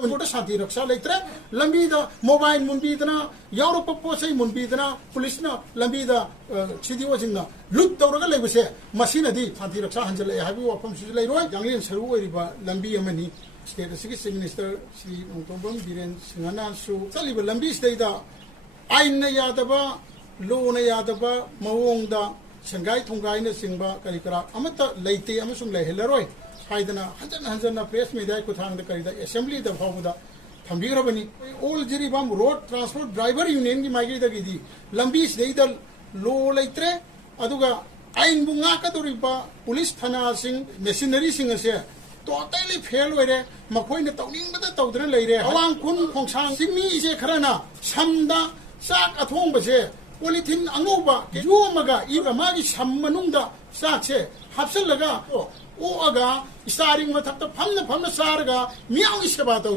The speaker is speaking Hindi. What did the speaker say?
शांति रक्षा लेते लंबी मोबाइल मुनबीदना यावरप पोसै मुनबीदना पुलिसना लंबी सिदिओजिंगना लुट तौरगा लेबसे मसीनदी शांति रक्षा हंजले हाबी वफम सिजु लेरोय यांगलेन सरू ओरिबा लंबी अमनी स्टेट असि चीफ मिनिस्टर श्री नोंतोंबम बीरेन सिंहना सु चलिबा लंबी स्टेदा आइन यादबा लोन यादबा मवोंगदा संगाई थोंगाइना सिंबा करिकरा अमत लेते अमसुंग लेहलरोय हाइदना हंजन हंजन प्रेस मीडिया खुथांग करीदा असेंबली द फाउदा थंबीरबनी all Jiribam road transport driver union की माइग्रेदगी लंबी सिदैदा लो लेत्रे अदुगा आइन बुंगा कदोरिबा पुलिस थाना सिंग मेशिनरी सिंग असे टोटली फेल होरे मखोइना तौनिंगबदा तौदना लेरे अवांग खुन खोंसांग सिमी इसे खराना समदा साक अथोंबसे पॉलिथिन अंगोबा जुमगा इबा मागी सम मनुंगदा साकसे हापसलगा ओ अगा स्टारिंग मथक्ता फमना सारगा मियाव सेवा तौ